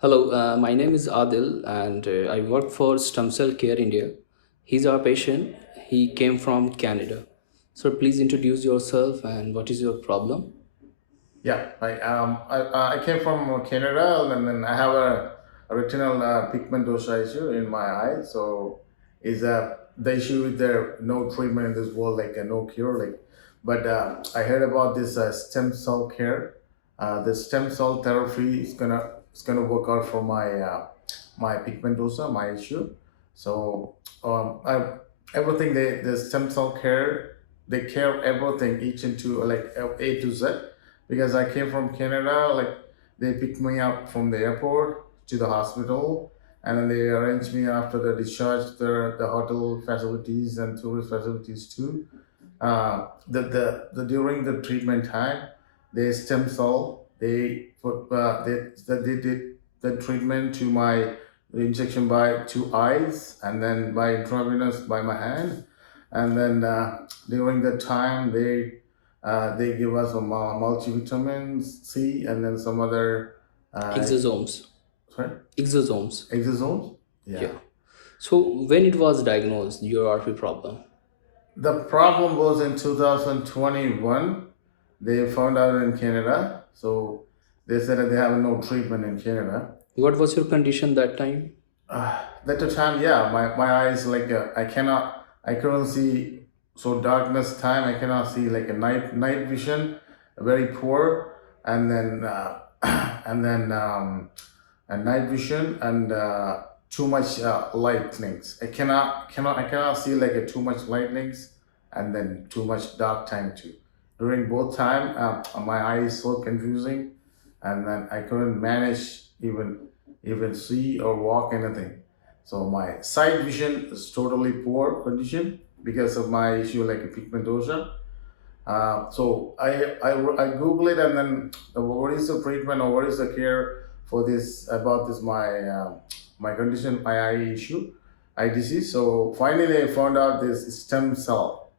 Hello, my name is Adil and I work for Stem Cell Care India. He's our patient. He came from Canada. So please introduce yourself and what is your problem? Yeah, I came from Canada, and then I have a retinal pigmentosa issue in my eye. So is the issue with there no treatment in this world, like no cure, like. But I heard about this stem cell care. The stem cell therapy is gonna work out for my pigmentosa, my issue. So everything the stem cell care, they care everything each into like A to Z, because I came from Canada. Like they picked me up from the airport to the hospital, and then they arranged me after the discharge the hotel facilities and tourist facilities too. The during the treatment time, they stem cell they did the treatment to my injection by two eyes, and then by intravenous by my hand, and then during the time they give us some multivitamins C, and then some other uh, Exosomes. sorry, Exosomes. exosomes. Yeah. Yeah. So when it was diagnosed, your RP problem, The problem was in 2021. They found out in Canada, so they said that they have no treatment in Canada. what was your condition that time? At the time, yeah, my eyes like I couldn't see, so darkness time I cannot see, like a night vision, very poor, and then and then a night vision, and too much lightnings. I cannot see like a too much lightnings, and then too much dark time too. During both time, my eye is so confusing, and then I couldn't manage even see or walk anything. So my sight vision is totally poor condition because of my issue like a pigmentosa. So I Google it, and then what is the treatment or what is the care for this about this my condition, my eye issue, eye disease. So finally I found out this stem cell.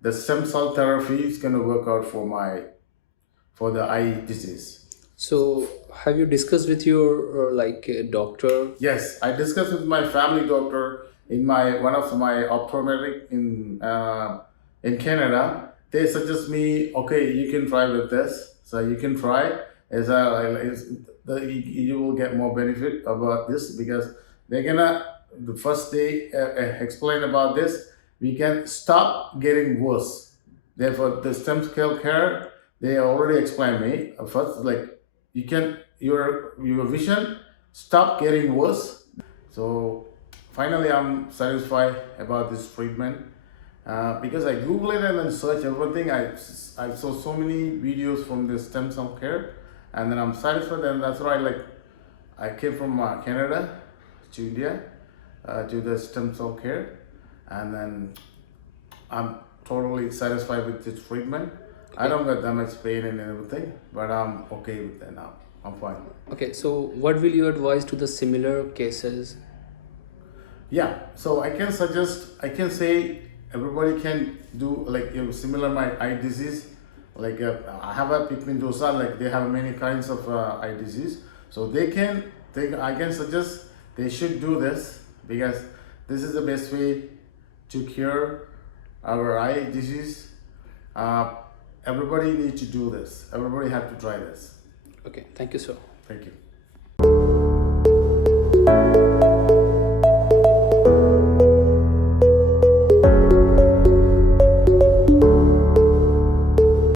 The stem cell therapy is gonna work out for the eye disease. So have you discussed with your doctor? Yes, I discussed with my family doctor in my one of my optometric in Canada. They suggest me, okay, you can try with this. So you can try as you will get more benefit about this, because they're gonna the first day explain about this. We can stop getting worse. Therefore, the stem cell care, they already explained me first, like you can your vision stop getting worse. So finally I'm satisfied about this treatment, because I Google it and then search everything. I saw so many videos from the stem cell care, and then I'm satisfied, and that's why like I came from Canada to India to the stem cell care, and then I'm totally satisfied with this treatment. I Okay. don't get that much pain and everything, but I'm okay with that now. I'm fine. Okay, so what will you advise to the similar cases? Yeah, so I can say everybody can do like similar my eye disease. Like I have a pigmentosa, like they have many kinds of eye disease. So I can suggest they should do this, because this is the best way to cure our eye disease. Uh, Everybody needs to do this. Everybody have to try this. Okay, thank you, sir. Thank you.